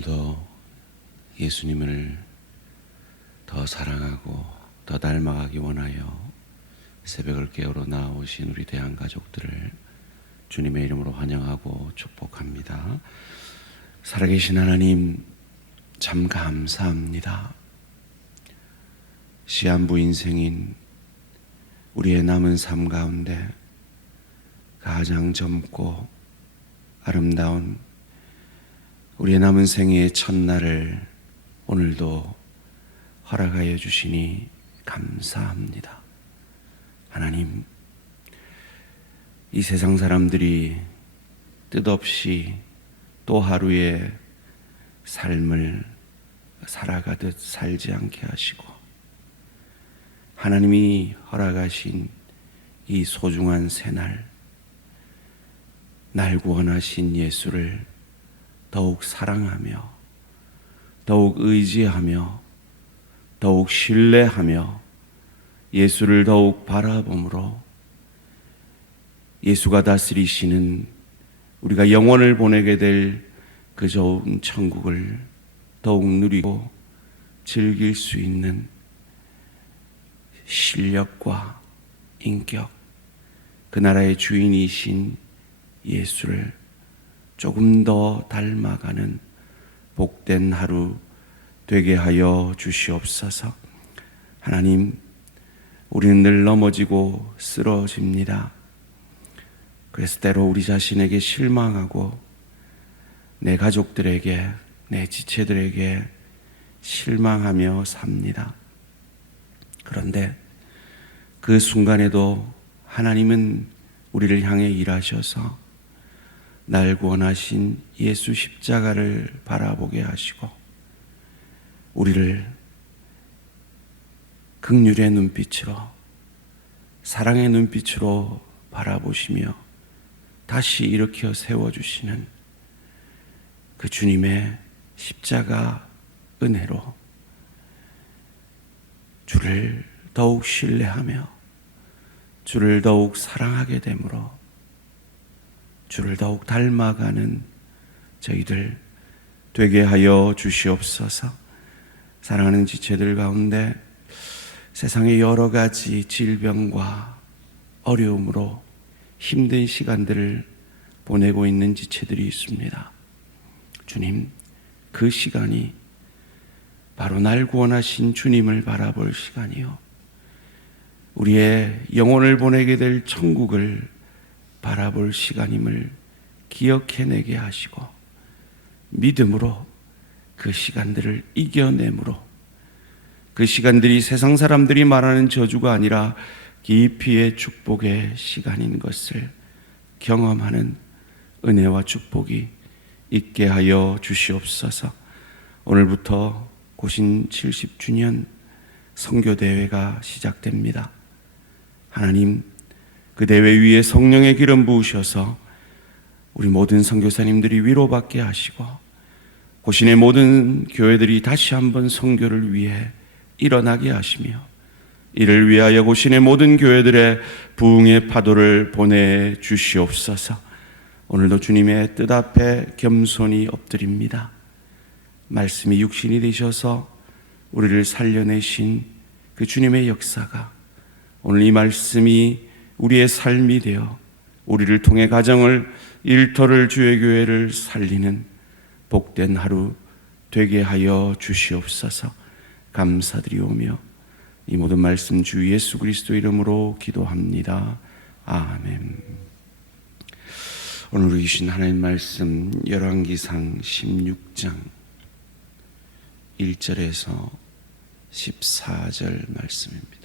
오늘도 예수님을 더 사랑하고 더 닮아가기 원하여 새벽을 깨우러 나오신 우리 대한 가족들을 주님의 이름으로 환영하고 축복합니다. 살아계신 하나님, 참 감사합니다. 시한부 인생인 우리의 남은 삶 가운데 가장 젊고 아름다운 우리의 남은 생애의 첫날을 오늘도 허락하여 주시니 감사합니다. 하나님, 이 세상 사람들이 뜻없이 또 하루의 삶을 살아가듯 살지 않게 하시고, 하나님이 허락하신 이 소중한 새날, 날 구원하신 예수를 더욱 사랑하며 더욱 의지하며 더욱 신뢰하며 예수를 더욱 바라봄으로 예수가 다스리시는 우리가 영원을 보내게 될 그 좋은 천국을 더욱 누리고 즐길 수 있는 실력과 인격, 그 나라의 주인이신 예수를 조금 더 닮아가는 복된 하루 되게 하여 주시옵소서. 하나님, 우리는 늘 넘어지고 쓰러집니다. 그래서 때로 우리 자신에게 실망하고 내 가족들에게, 내 지체들에게 실망하며 삽니다. 그런데 그 순간에도 하나님은 우리를 향해 일하셔서 날 구원하신 예수 십자가를 바라보게 하시고 우리를 긍휼의 눈빛으로, 사랑의 눈빛으로 바라보시며 다시 일으켜 세워주시는 그 주님의 십자가 은혜로 주를 더욱 신뢰하며 주를 더욱 사랑하게 되므로 주를 더욱 닮아가는 저희들 되게 하여 주시옵소서. 사랑하는 지체들 가운데 세상의 여러 가지 질병과 어려움으로 힘든 시간들을 보내고 있는 지체들이 있습니다. 주님, 그 시간이 바로 날 구원하신 주님을 바라볼 시간이요, 우리의 영혼을 보내게 될 천국을 바라볼 시간임을 기억해내게 하시고 믿음으로 그 시간들을 이겨내므로 그 시간들이 세상 사람들이 말하는 저주가 아니라 깊이의 축복의 시간인 것을 경험하는 은혜와 축복이 있게 하여 주시옵소서. 오늘부터 고신 70주년 선교대회가 시작됩니다. 하나님, 그 대회 위에 성령의 기름 부으셔서 우리 모든 선교사님들이 위로받게 하시고 고신의 모든 교회들이 다시 한번 선교를 위해 일어나게 하시며 이를 위하여 고신의 모든 교회들의 부흥의 파도를 보내주시옵소서. 오늘도 주님의 뜻 앞에 겸손히 엎드립니다. 말씀이 육신이 되셔서 우리를 살려내신 그 주님의 역사가 오늘 이 말씀이 우리의 삶이 되어 우리를 통해 가정을, 일터를, 주의 교회를 살리는 복된 하루 되게 하여 주시옵소서. 감사드리오며 이 모든 말씀 주 예수 그리스도 이름으로 기도합니다. 아멘. 오늘 주신 하나님 말씀 열왕기상 16장 1절에서 14절 말씀입니다.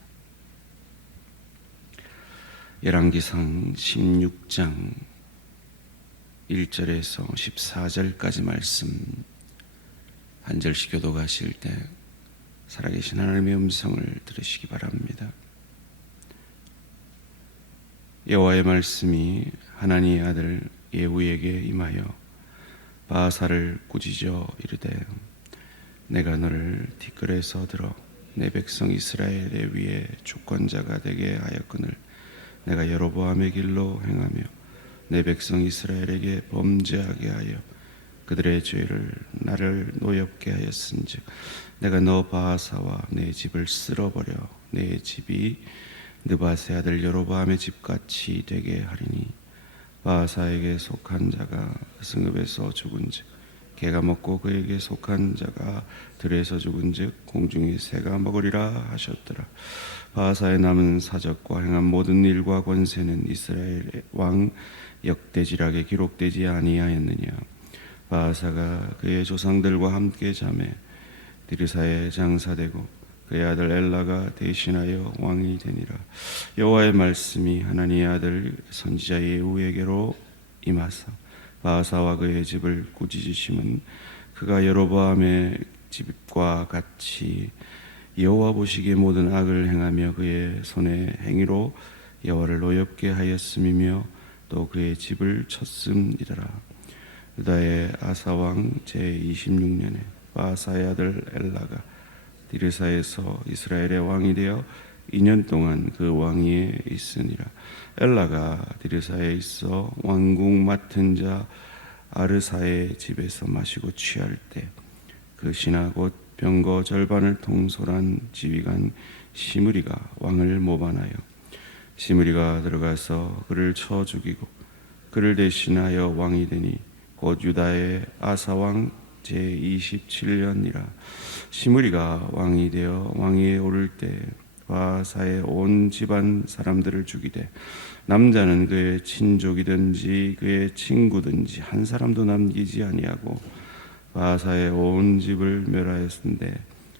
열왕기상 16장 1절에서 14절까지 말씀 한 절씩 교독하실 때 살아계신 하나님의 음성을 들으시기 바랍니다. 여호와의 말씀이 하나니의 아들 예후에게 임하여 바사를 꾸짖어 이르되, 내가 너를 티끌에서 들어 내 백성 이스라엘의 위에 주권자가 되게 하였거늘 내가 여로보암의 길로 행하며 내 백성 이스라엘에게 범죄하게 하여 그들의 죄를 나를 노엽게 하였은즉 내가 너 바하사와 내 집을 쓸어버려 내 집이 느밧의 아들 여로보암의 집같이 되게 하리니 바하사에게 속한 자가 승읍에서 죽은즉 개가 먹고 그에게 속한 자가 들에서 죽은즉 공중의 새가 먹으리라 하셨더라. 바하사의 남은 사적과 행한 모든 일과 권세는 이스라엘 왕 역대지락에 기록되지 아니하였느냐. 바하사가 그의 조상들과 함께 잠에 디르사에 장사되고 그의 아들 엘라가 대신하여 왕이 되니라. 여호와의 말씀이 하나니의 아들 선지자 예후에게로 임하사 바하사와 그의 집을 꾸짖으심은 그가 여로보암의 집과 같이 여호와 보시기에 모든 악을 행하며 그의 손의 행위로 여호와를 노엽게 하였음이며 또 그의 집을 쳤음이더라. 유다의 아사왕 제26년에 바하사의 아들 엘라가 디르사에서 이스라엘의 왕이 되어 2년 동안 그 왕위에 있으니라. 엘라가 디르사에 있어 왕궁 맡은 자 아르사의 집에서 마시고 취할 때 그 신하 곧 병거 절반을 통솔한 지휘관 시므리가 왕을 모반하여 시므리가 들어가서 그를 쳐 죽이고 그를 대신하여 왕이 되니 곧 유다의 아사왕 제27년이라. 시므리가 왕이 되어 왕위에 오를 때 바하사의 온 집안 사람들을 죽이되 남자는 그의 친족이든지 그의 친구든지 한 사람도 남기지 아니하고 바하사의 온 집을 멸하였는데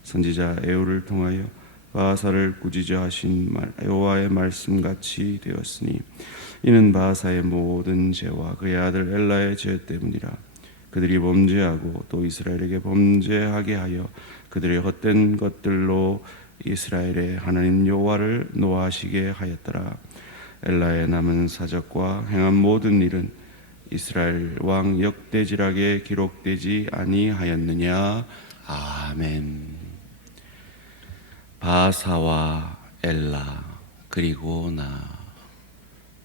선지자 에후를 통하여 바하사를 꾸짖어 하신 여호와의 말씀같이 되었으니 이는 바하사의 모든 죄와 그의 아들 엘라의 죄 때문이라. 그들이 범죄하고 또 이스라엘에게 범죄하게 하여 그들의 헛된 것들로 이스라엘의 하나님 여호와를 노하시게 하였더라. 엘라의 남은 사적과 행한 모든 일은 이스라엘 왕 역대지락에 기록되지 아니하였느냐. 아멘. 바하사와 엘라 그리고 나.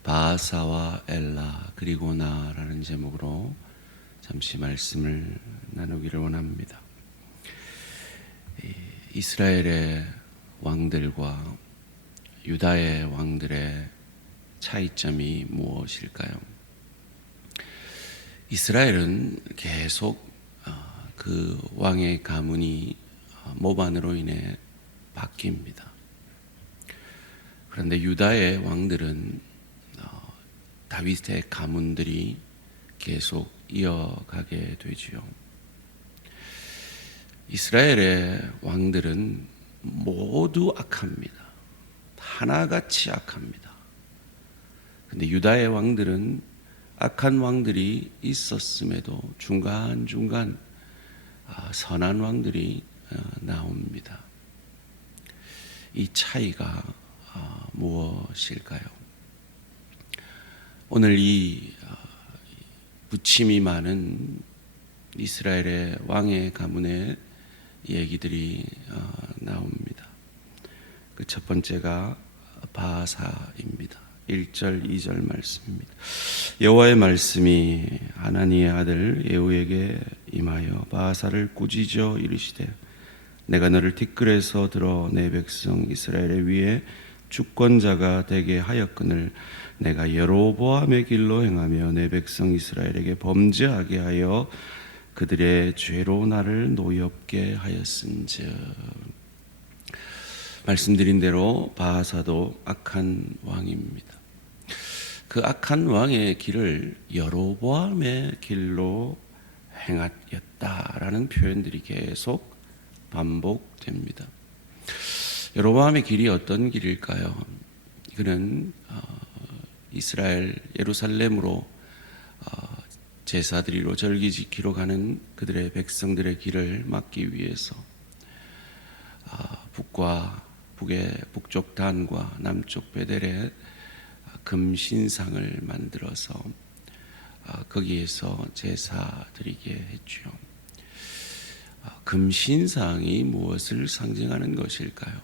바하사와 엘라 그리고 나라는 제목으로 잠시 말씀을 나누기를 원합니다. 이스라엘의 왕들과 유다의 왕들의 차이점이 무엇일까요? 이스라엘은 계속 그 왕의 가문이 모반으로 인해 바뀝니다. 그런데 유다의 왕들은 다윗의 가문들이 계속 이어가게 되지요. 이스라엘의 왕들은 모두 악합니다. 하나같이 악합니다. 그런데 유다의 왕들은 악한 왕들이 있었음에도 중간중간 선한 왕들이 나옵니다. 이 차이가 무엇일까요? 오늘 이 부침이 많은 이스라엘의 왕의 가문의 얘기들이 나옵니다. 그 첫 번째가 바하사입니다. 1절 2절 말씀입니다. 여호와의 말씀이 하나니의 아들 예후에게 임하여 바하사를 꾸짖어 이르시되 내가 너를 티끌에서 들어 내 백성 이스라엘의 위에 주권자가 되게 하였거늘 내가 여로보암의 길로 행하며 내 백성 이스라엘에게 범죄하게 하여 그들의 죄로 나를 노엽게 하였은즉. 말씀드린 대로 바하사도 악한 왕입니다. 그 악한 왕의 길을 여로보암의 길로 행하였다라는 표현들이 계속 반복됩니다. 여로보암의 길이 어떤 길일까요? 그는 이스라엘 예루살렘으로 제사드리러 절기 지키러 가는 그들의 백성들의 길을 막기 위해서 북쪽 단과 남쪽 베델에 금신상을 만들어서 거기에서 제사 드리게 했죠. 금신상이 무엇을 상징하는 것일까요?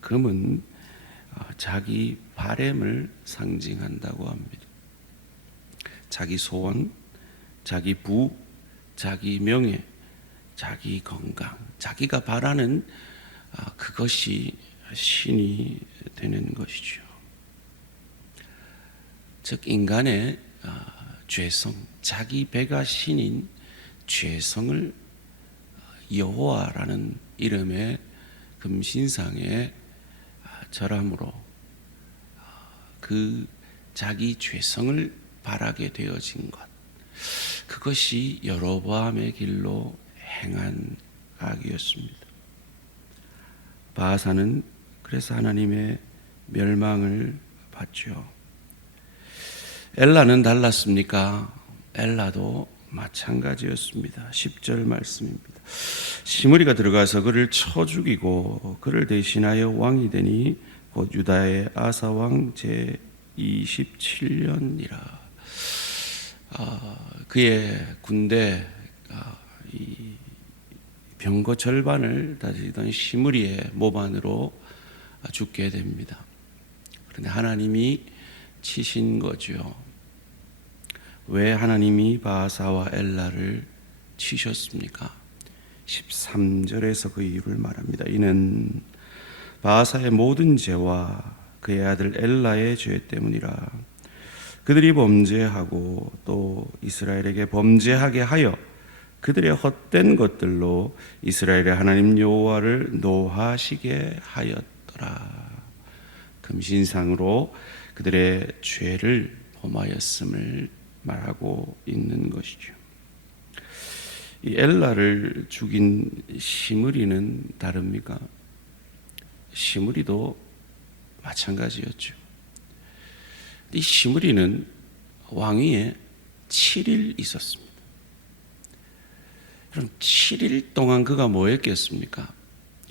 금은 자기 바램을 상징한다고 합니다. 자기 소원, 자기 부, 자기 명예, 자기 건강, 자기가 바라는 그것이 신이 되는 것이죠. 즉 인간의 죄성, 자기 배가 신인 죄성을 여호와라는 이름의 금신상에 절함으로 그 자기 죄성을 바라게 되어진 것, 그것이 여로보암의 길로 행한 악이었습니다. 바하사는 그래서 하나님의 멸망을 받죠. 엘라는 달랐습니까? 엘라도 마찬가지였습니다. 10절 말씀입니다. 시므리가 들어가서 그를 쳐 죽이고 그를 대신하여 왕이 되니 곧 유다의 아사 왕 제 27년이라. 그의 군대 이 병거 절반을 다스리던 시므리의 모반으로 죽게 됩니다. 그런데 하나님이 치신 거죠. 왜 하나님이 바하사와 엘라를 치셨습니까? 13절에서 그 이유를 말합니다. 이는 바하사의 모든 죄와 그의 아들 엘라의 죄 때문이라. 그들이 범죄하고 또 이스라엘에게 범죄하게 하여 그들의 헛된 것들로 이스라엘의 하나님 여호와를 노하시게 하였더라. 금신상으로 그들의 죄를 범하였음을 말하고 있는 것이죠. 이 엘라를 죽인 시므리는 다릅니까? 시므리도 마찬가지였죠. 이 시므리는 왕위에 7일 있었습니다. 그럼 7일 동안 그가 뭐 했겠습니까?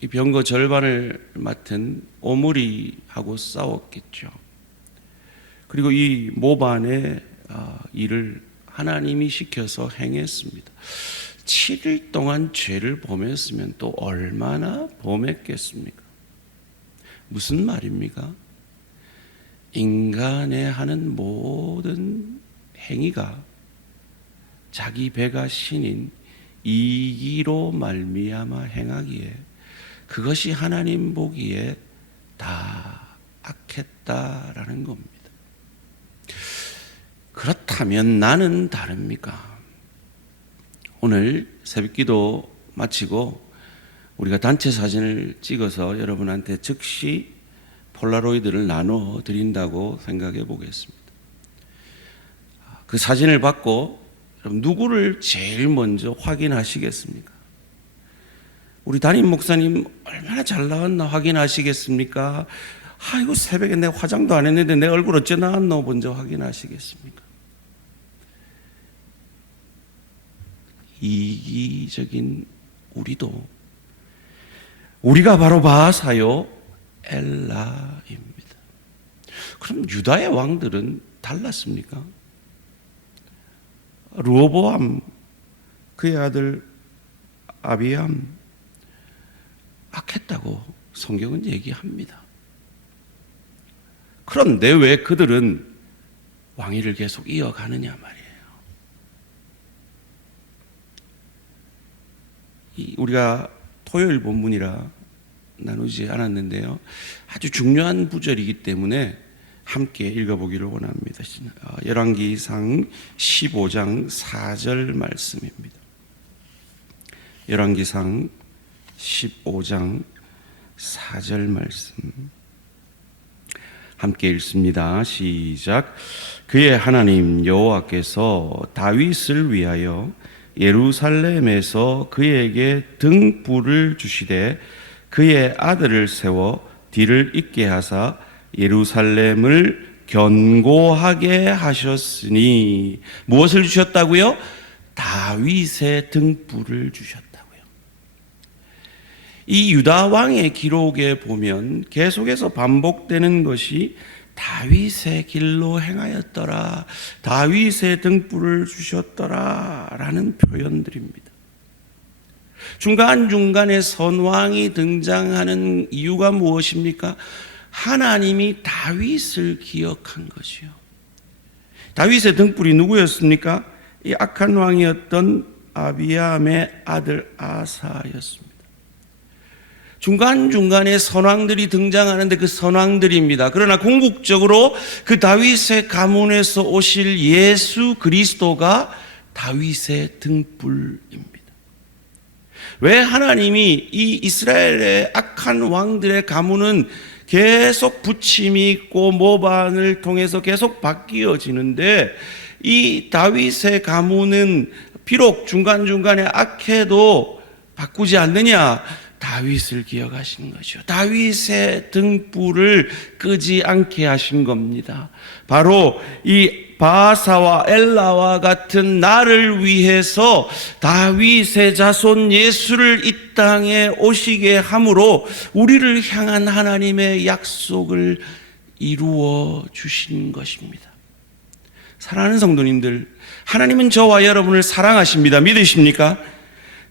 이 병거 절반을 맡은 오므리하고 싸웠겠죠. 그리고 이 모반의 일을 하나님이 시켜서 행했습니다. 7일 동안 죄를 범했으면 또 얼마나 범했겠습니까? 무슨 말입니까? 인간의 하는 모든 행위가 자기 배가 신인 이기로 말미암아 행하기에 그것이 하나님 보기에 다 악했다라는 겁니다. 그렇다면 나는 다릅니까? 오늘 새벽기도 마치고 우리가 단체 사진을 찍어서 여러분한테 즉시 폴라로이드를 나눠 드린다고 생각해 보겠습니다. 그 사진을 받고 여러분 누구를 제일 먼저 확인하시겠습니까? 우리 담임 목사님 얼마나 잘 나왔나 확인하시겠습니까? 아이고 새벽에 내 화장도 안 했는데 내 얼굴 어째 나왔노 먼저 확인하시겠습니까? 이기적인 우리가 바로 바하사요 엘라입니다. 그럼 유다의 왕들은 달랐습니까? 르호보암, 그의 아들 아비암 악했다고 성경은 얘기합니다. 그런데 왜 그들은 왕위를 계속 이어가느냐 말이에요. 우리가 토요일 본문이라 나누지 않았는데요, 아주 중요한 구절이기 때문에 함께 읽어보기를 원합니다. 열왕기상 15장 4절 말씀입니다. 열왕기상 15장 4절 말씀 함께 읽습니다. 시작. 그의 하나님 여호와께서 다윗을 위하여 예루살렘에서 그에게 등불을 주시되 그의 아들을 세워 뒤를 잇게 하사 예루살렘을 견고하게 하셨으니 무엇을 주셨다고요? 다윗의 등불을 주셨다고요. 이 유다 왕의 기록에 보면 계속해서 반복되는 것이 다윗의 길로 행하였더라, 다윗의 등불을 주셨더라 라는 표현들입니다. 중간중간에 선왕이 등장하는 이유가 무엇입니까? 하나님이 다윗을 기억한 것이요. 다윗의 등불이 누구였습니까? 이 악한 왕이었던 아비암의 아들 아사였습니다. 중간중간에 선왕들이 등장하는데 그 선왕들입니다. 그러나 궁극적으로 그 다윗의 가문에서 오실 예수 그리스도가 다윗의 등불입니다. 왜 하나님이 이 이스라엘의 악한 왕들의 가문은 계속 부침이 있고 모반을 통해서 계속 바뀌어지는데 이 다윗의 가문은 비록 중간중간에 악해도 바꾸지 않느냐? 다윗을 기억하신 거죠. 다윗의 등불을 끄지 않게 하신 겁니다. 바로 이 바사와 엘라와 같은 나를 위해서 다윗의 자손 예수를 이 땅에 오시게 함으로 우리를 향한 하나님의 약속을 이루어 주신 것입니다. 사랑하는 성도님들, 하나님은 저와 여러분을 사랑하십니다. 믿으십니까?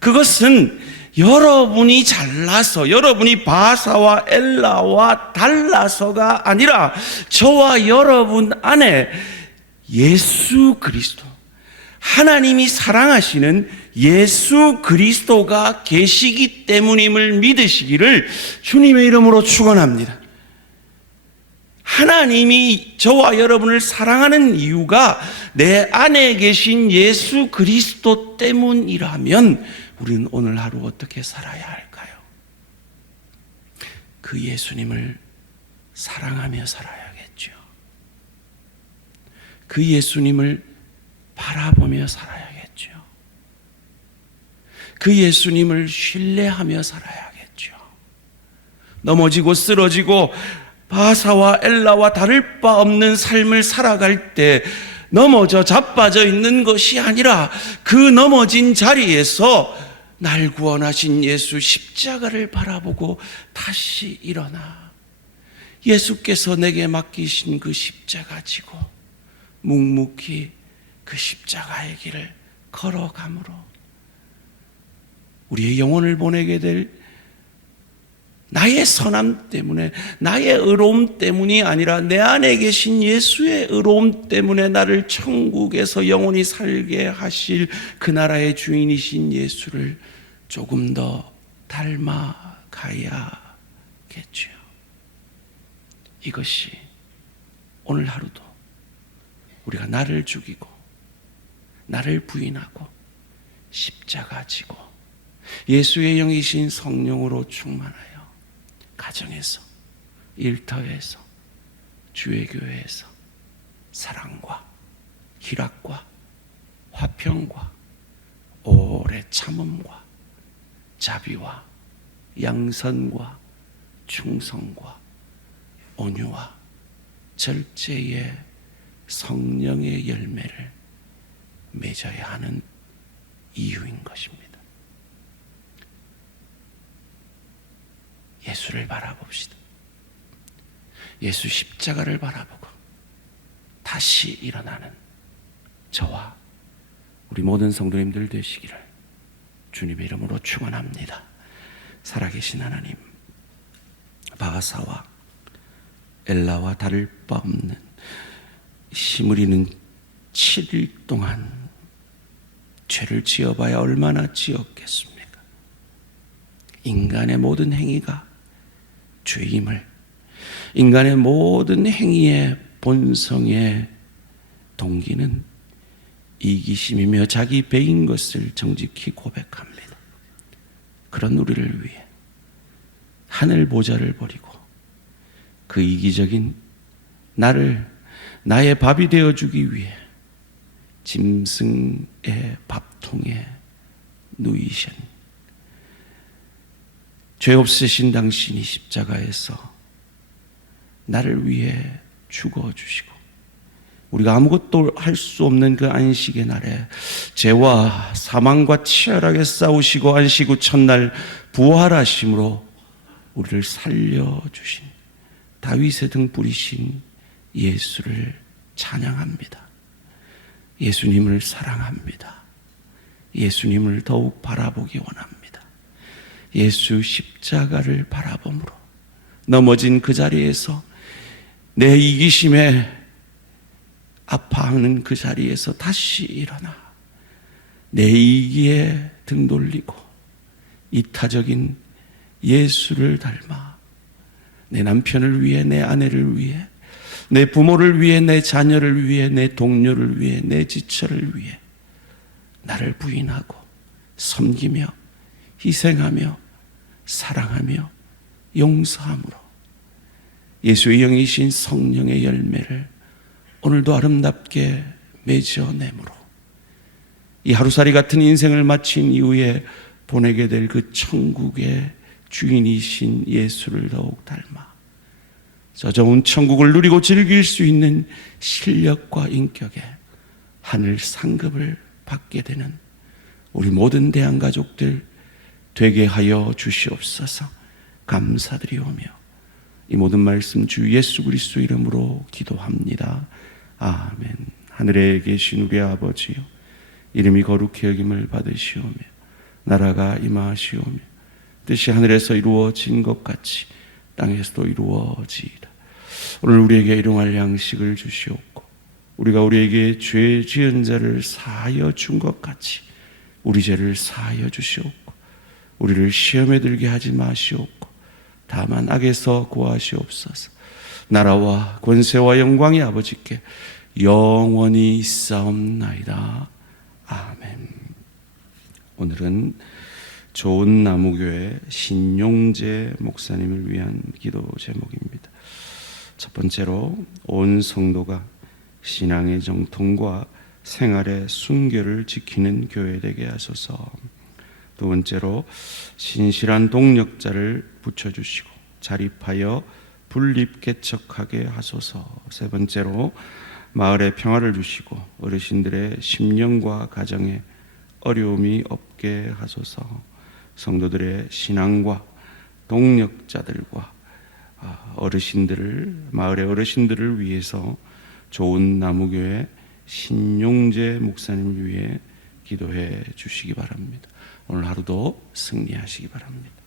그것은 여러분이 잘나서, 여러분이 바사와 엘라와 달라서가 아니라 저와 여러분 안에 예수 그리스도, 하나님이 사랑하시는 예수 그리스도가 계시기 때문임을 믿으시기를 주님의 이름으로 축원합니다. 하나님이 저와 여러분을 사랑하는 이유가 내 안에 계신 예수 그리스도 때문이라면 우리는 오늘 하루 어떻게 살아야 할까요? 그 예수님을 사랑하며 살아야겠죠. 그 예수님을 바라보며 살아야겠죠. 그 예수님을 신뢰하며 살아야겠죠. 넘어지고 쓰러지고 바사와 엘라와 다를 바 없는 삶을 살아갈 때 넘어져 자빠져 있는 것이 아니라 그 넘어진 자리에서 날 구원하신 예수 십자가를 바라보고 다시 일어나 예수께서 내게 맡기신 그 십자가 지고 묵묵히 그 십자가의 길을 걸어감으로 우리의 영혼을 보내게 될 나의 선함 때문에, 나의 의로움 때문이 아니라 내 안에 계신 예수의 의로움 때문에 나를 천국에서 영원히 살게 하실 그 나라의 주인이신 예수를 조금 더 닮아가야겠죠. 이것이 오늘 하루도 우리가 나를 죽이고 나를 부인하고 십자가 지고 예수의 영이신 성령으로 충만하여 가정에서, 일터에서, 주의 교회에서 사랑과 희락과 화평과 오래 참음과 자비와 양선과 충성과 온유와 절제의 성령의 열매를 맺어야 하는 이유인 것입니다. 예수를 바라봅시다. 예수 십자가를 바라보고 다시 일어나는 저와 우리 모든 성도님들 되시기를 주님의 이름으로 축원합니다. 살아계신 하나님, 바사와 엘라와 다를 바 없는 시므리는 7일 동안 죄를 지어봐야 얼마나 지었겠습니까? 인간의 모든 행위가 죄임을, 인간의 모든 행위의 본성의 동기는 이기심이며 자기 배인 것을 정직히 고백합니다. 그런 우리를 위해 하늘 보좌를 버리고 그 이기적인 나의 밥이 되어주기 위해 짐승의 밥통에 누이신 죄 없으신 당신이 십자가에서 나를 위해 죽어주시고 우리가 아무것도 할 수 없는 그 안식의 날에 죄와 사망과 치열하게 싸우시고 안식 후 첫날 부활하심으로 우리를 살려주신 다윗의 등불이신 예수를 찬양합니다. 예수님을 사랑합니다. 예수님을 더욱 바라보기 원합니다. 예수 십자가를 바라봄으로 넘어진 그 자리에서 내 이기심에 아파하는 그 자리에서 다시 일어나 내 이기에 등 돌리고 이타적인 예수를 닮아 내 남편을 위해, 내 아내를 위해, 내 부모를 위해, 내 자녀를 위해, 내 동료를 위해, 내 지처를 위해 나를 부인하고 섬기며 희생하며 사랑하며 용서함으로 예수의 영이신 성령의 열매를 오늘도 아름답게 맺어내므로 이 하루살이 같은 인생을 마친 이후에 보내게 될 그 천국의 주인이신 예수를 더욱 닮아 저저운 천국을 누리고 즐길 수 있는 실력과 인격에 하늘 상급을 받게 되는 우리 모든 대한가족들 되게 하여 주시옵소서. 감사드리오며 이 모든 말씀 주 예수 그리스도 이름으로 기도합니다. 아멘. 하늘에 계신 우리 아버지요, 이름이 거룩히 여김을 받으시오며 나라가 임하시오며 뜻이 하늘에서 이루어진 것 같이 땅에서도 이루어지이다. 오늘 우리에게 일용할 양식을 주시옵고 우리가 우리에게 죄 지은 자를 사하여 준 것 같이 우리 죄를 사하여 주시옵고 우리를 시험에 들게 하지 마시옵고 다만 악에서 구하시옵소서. 나라와 권세와 영광이 아버지께 영원히 있사옵나이다. 아멘. 오늘은 좋은 나무교회 신용재 목사님을 위한 기도 제목입니다. 첫 번째로 온 성도가 신앙의 정통과 생활의 순결을 지키는 교회 되게 하소서. 두 번째로 신실한 동력자를 붙여주시고 자립하여 분립개척하게 하소서. 세 번째로 마을에 평화를 주시고 어르신들의 심령과 가정에 어려움이 없게 하소서. 성도들의 신앙과 동력자들과 어르신들을, 마을의 어르신들을 위해서 좋은 나무교회 신용재 목사님을 위해 기도해 주시기 바랍니다. 오늘 하루도 승리하시기 바랍니다.